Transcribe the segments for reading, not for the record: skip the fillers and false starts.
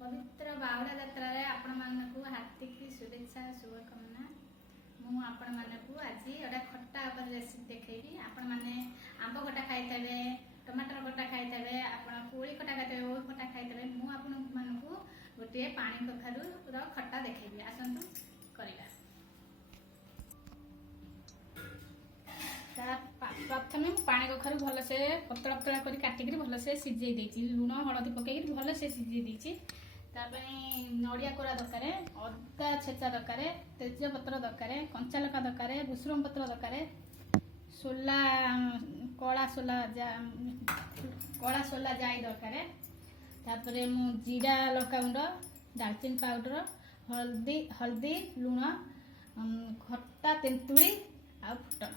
पवित्र बाहुड़ा यात्रा आपण मानकु हार्दिक शुभेच्छा शुभकामना। मु आपण मानकु आज गोटे खट्टा रेसिपी देखी। आपण मैंने आंब खटा खाइथे, टमाटर खटा खाइथे, आपण कोली खटा खाइथे, ओल खटा खाइथे। मु आपण मानकु गोटे पानी कखारू खट्टा देखी। आसतु करवा। प्रथम पानी कखारू भलसे पतला पतला कर काटिक भलसे सिझे देती, लुण हलदी पकईकि भलसे सिझे देती। नड़िया कोरा दरकार, अदा छेचा दरकार, तेजपत्र दरकार, कंचा लका दरकार, भूसुरंग पत्र दरकार, सोला कला सोला जाई दरकार। तापरे मु जीरा लका गुंड, दालचीनी पाउडर, हल्दी लुण, खट्टा तेंतुली आ फुटन।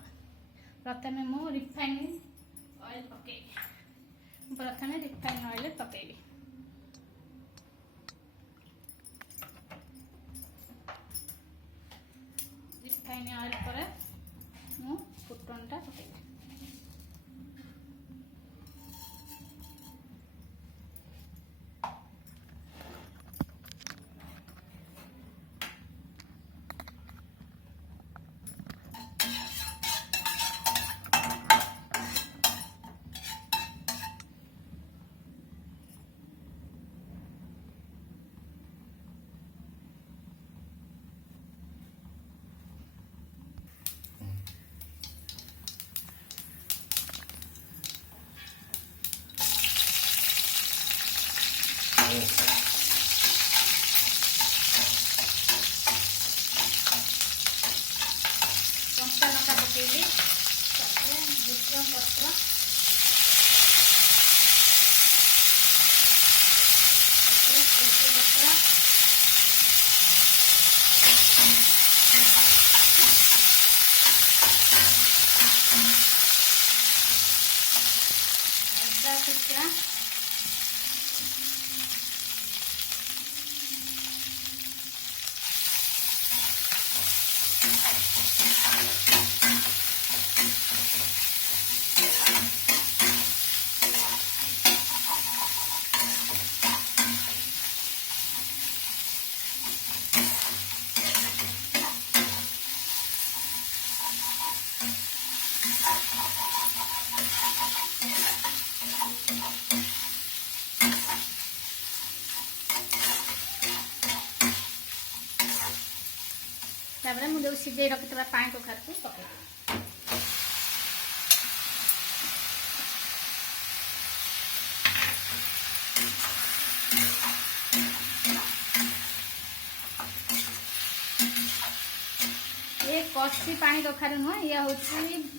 प्रथम मु रिफाइन ऑयल पकईबी। प्रथम रिफाइन ऑयल पकईबी। रिफाइन ऑयल पर मु फुटनटा पकईबी। कंचा लका पकईबी। भूसुरंग पत्र, तेजपत्र, अदा छेचा, तापर मुझे सिझे रखी पानी कखार को पकड़। ये कषी पानी कखारू नुह, ये हूँ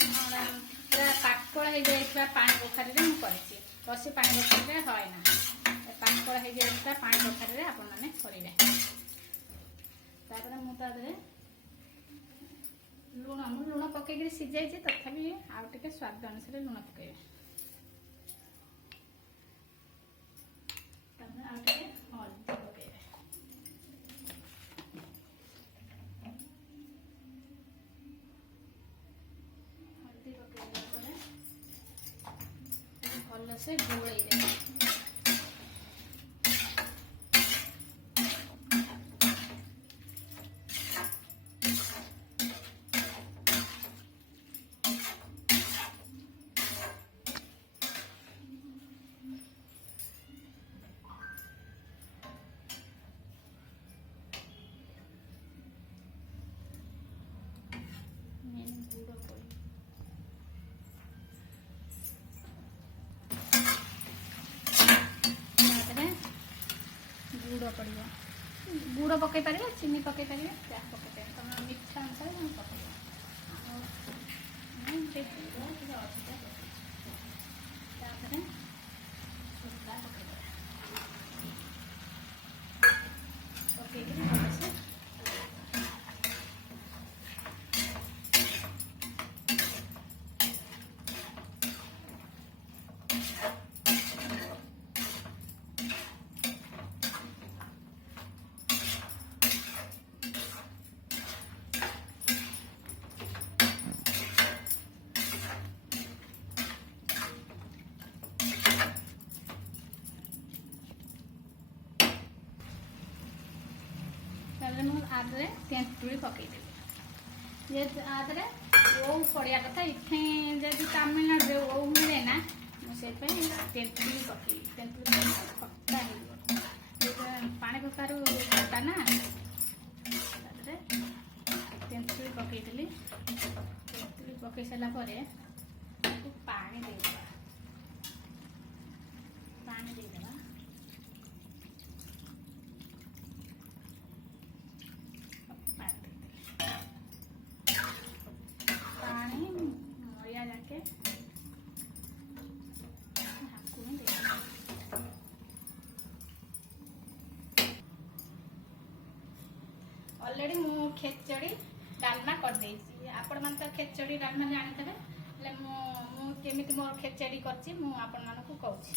पूरा पाकल हो जाए पानी कखारू मुझे कषी पानी कखारू है ना, पाकल हो जाए पानी कखारू आपण मैंने करेंगे। मुझे लुण लुण पकईकि सिझाई, तथापि आउ टे स्वाद अनुसार लुण पकईबे। हल्दी पकईबे। हल्दी पकईला भलसे गोलई देबे। गुड़ पड़ो, गुड़ पकई पारे, चीनी पकई पारे, क्या पकई तुम मीठा अनुसार पकड़। ତାପରେ ମୁଁ ଆଦେହରେ ତେନ୍ତୁଳି ପକେଇଦେଲି। ଯେହେତୁ ଆଦେହରେ ଓଉ ପଡ଼ିବା କଥା, ଏଠି ଯଦି ତାମିଲନାଡୁରେ ଓଉ ମିଳେ ନା, ମୁଁ ସେଥିପାଇଁ ତେନ୍ତୁଳି ପକେଇଲି। ତେନ୍ତୁଳି ଖଟା ହେଇଯିବ, ପାଣି କଖାରୁ ଖଟା ନା। ତାପରେ ତେନ୍ତୁଳି ପକେଇଦେଲି। ତେନ୍ତୁଳି ପକେଇ ସାରିଲା ପରେ ପାଣି ଦେଇଦେବା। ପାଣି ଦେଇଦେବା। ପାଣି ମରିଆ ଯାକେ ଢାଙ୍କୁଣି ଦେଇଦେବା। ଅଲରେଡ଼ି ମୁଁ ଖେଚଡ଼ି ଡାଲମା କରିଦେଇଛି। ଆପଣମାନେ ତ ଖେଚଡ଼ି ଡାଲମା ଜାଣିଥିବେ, ହେଲେ ମୁଁ କେମିତି ମୋର ଖେଚଡ଼ି କରିଛି ମୁଁ ଆପଣମାନଙ୍କୁ କହୁଛି।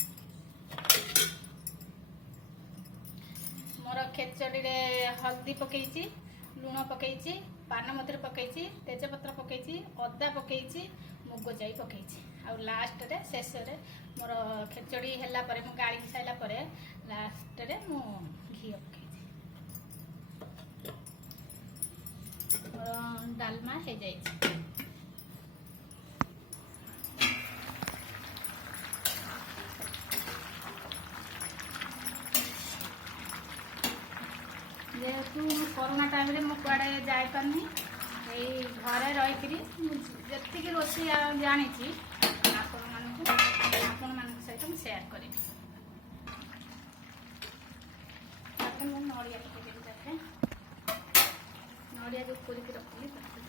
ମୋର ଖେଚଡ଼ିରେ ହଳଦୀ ପକେଇଛି, ଲୁଣ ପକେଇଛି, ପାନମଧୁରୀ ପକେଇଛି, ତେଜପତ୍ର ପକେଇଛି, ଅଦା ପକେଇଛି, ମୁଗ ଯାଇ ପକେଇଛି। ଆଉ ଲାଷ୍ଟରେ ଶେଷରେ ମୋର ଖେଚଡ଼ି ହେଲା ପରେ, ମୁଁ ଗାଳିକି ସାରିଲା ପରେ ଲାଷ୍ଟରେ ମୁଁ ଘିଅ ପକେଇଛି। ମୋର ଡାଲମା ହେଇଯାଇଛି। ଯେହେତୁ କରୋନା ଟାଇମରେ ମୁଁ କୁଆଡ଼େ ଯାଇପାରୁନି, ଏଇ ଘରେ ରହିକିରି ମୁଁ ଯେତିକି ରୋଷେଇ ଜାଣିଛି ଆପଣମାନଙ୍କ ସହିତ ମୁଁ ସେୟାର କରିବି। ତାପରେ ମୁଁ ନଡ଼ିଆ ପକେଇଦେବି। ତାପରେ ନଡ଼ିଆ ଯେଉଁ କୋରିକି ରଖିଲି ତାକୁ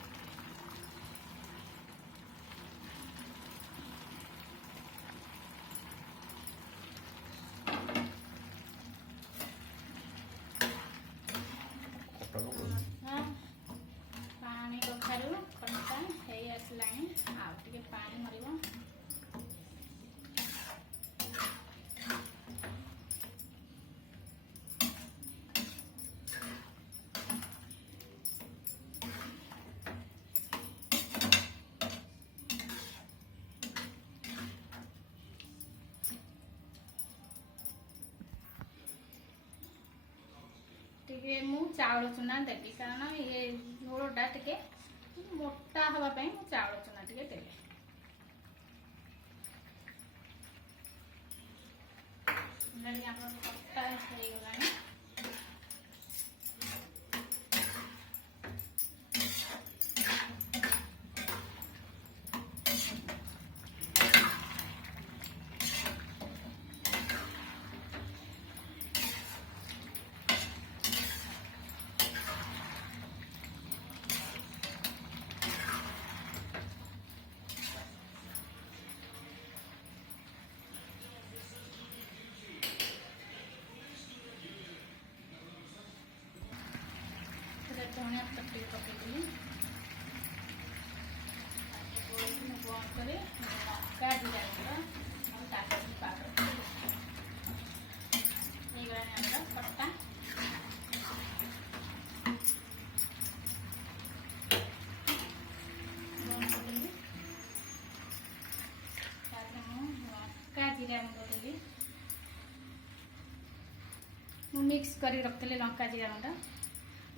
ପାଣି କଖାରୁ ଖଟା ହେଇ ଆସିଲାଣି, ଆଉ ଟିକେ ପାଣି ମରିବ। ଟିକେ ମୁଁ ଚାଉଳ ଚୁନା ଦେବି, କାରଣ ଏ ଝୋଳଟା ଟିକେ ମୋଟା ହେବା ପାଇଁ ମୁଁ ଚାଉଳ ଚୁନା ଟିକେ ଦେବି। ଆମର ଖଟା ହେଇଗଲାଣି। ଧନିଆ ପତ୍ର ଟିକେ ପକେଇଦେଲି। ମୁଁ ବନ୍ଦ କରି ଲଙ୍କା ଜିରା ଗୁଣ୍ଡ ଆଉ ଡାଲଚିନି ପାଉଡର ହେଇଗଲାଣି ଆମର ଖଟା। ବନ୍ଦ କରିଦେଲି। ତାପରେ ମୁଁ ଲଙ୍କା ଜିରା ଗୁଣ୍ଡ ଦେଲି। ମୁଁ ମିକ୍ସ କରି ରଖିଥିଲି ଲଙ୍କା ଜିରା ଗୁଣ୍ଡ।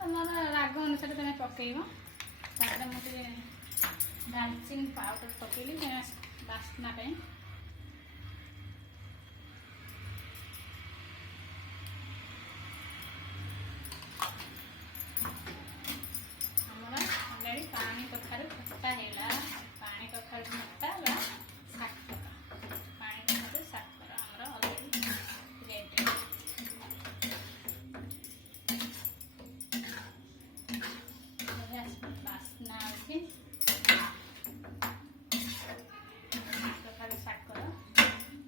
ତମର ରାଗ ଅନୁସାରେ ତମେ ପକେଇବ। ତାପରେ ମୁଁ ଟିକେ ଡାଲଚିନି ପାଉଡର ପକେଇଲି ବାସ୍ନା ପାଇଁ। ଆମର ଅଲରେଡ଼ି ପାଣି କଖାରୁ ଖଟା ହେଇଗଲା। ପାଣି କଖାରୁ ଖଟା ବା ଶାଗ, ପାଣି କଖାରୁ ଶାଗ ଆମର ଅଲରେଡ଼ି ରେଡି। ବାସ୍ନା ଅଛି କଖାରୁ ଶାଗର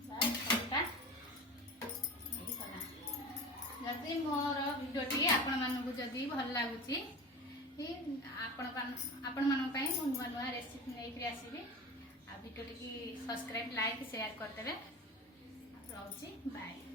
ବା ଖଟା ହେଇଗଲା। ଯଦି ମୋର ଭିଡ଼ିଓଟି ଆପଣମାନଙ୍କୁ ଯଦି ଭଲ ଲାଗୁଛି, ଆପଣମାନଙ୍କ ପାଇଁ ମୁଁ ନୂଆ ନୂଆ ରେସିପି ନେଇକରି ଆସିବି। ଆଉ ଭିଡ଼ିଓଟିକି ସବସ୍କ୍ରାଇବ୍, ଲାଇକ୍, ସେୟାର କରିଦେବେ। ରହୁଛି, ବାଏ।